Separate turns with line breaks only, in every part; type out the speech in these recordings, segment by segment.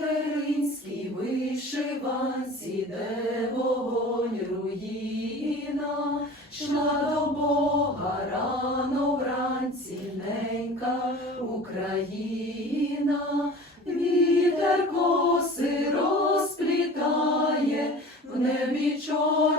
материнській вишиванці, де вогонь руїна, шла до Бога рано вранці, ненька Україна, вітер коси розплітає, в небі чорна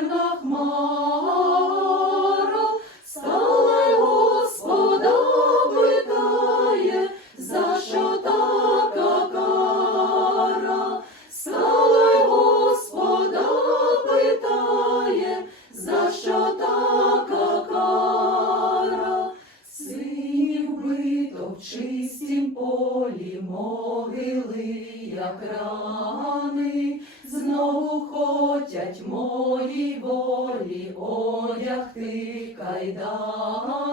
полі могили, як рани, знову хотять мої волі одягти кайдан.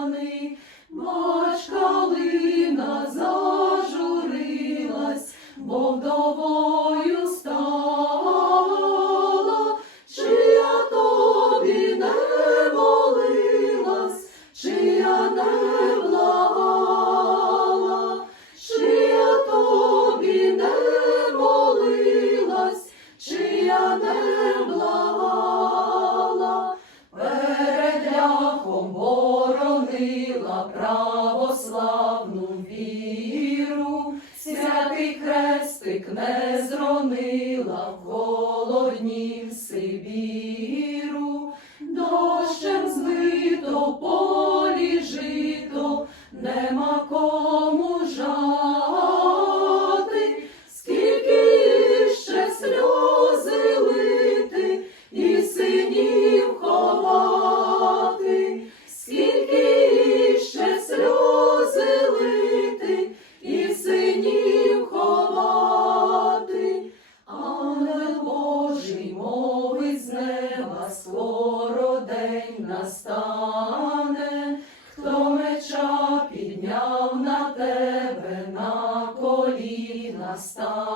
за православну віру, святий хрестик не. настане, хто меча підняв на тебе на коліна стане.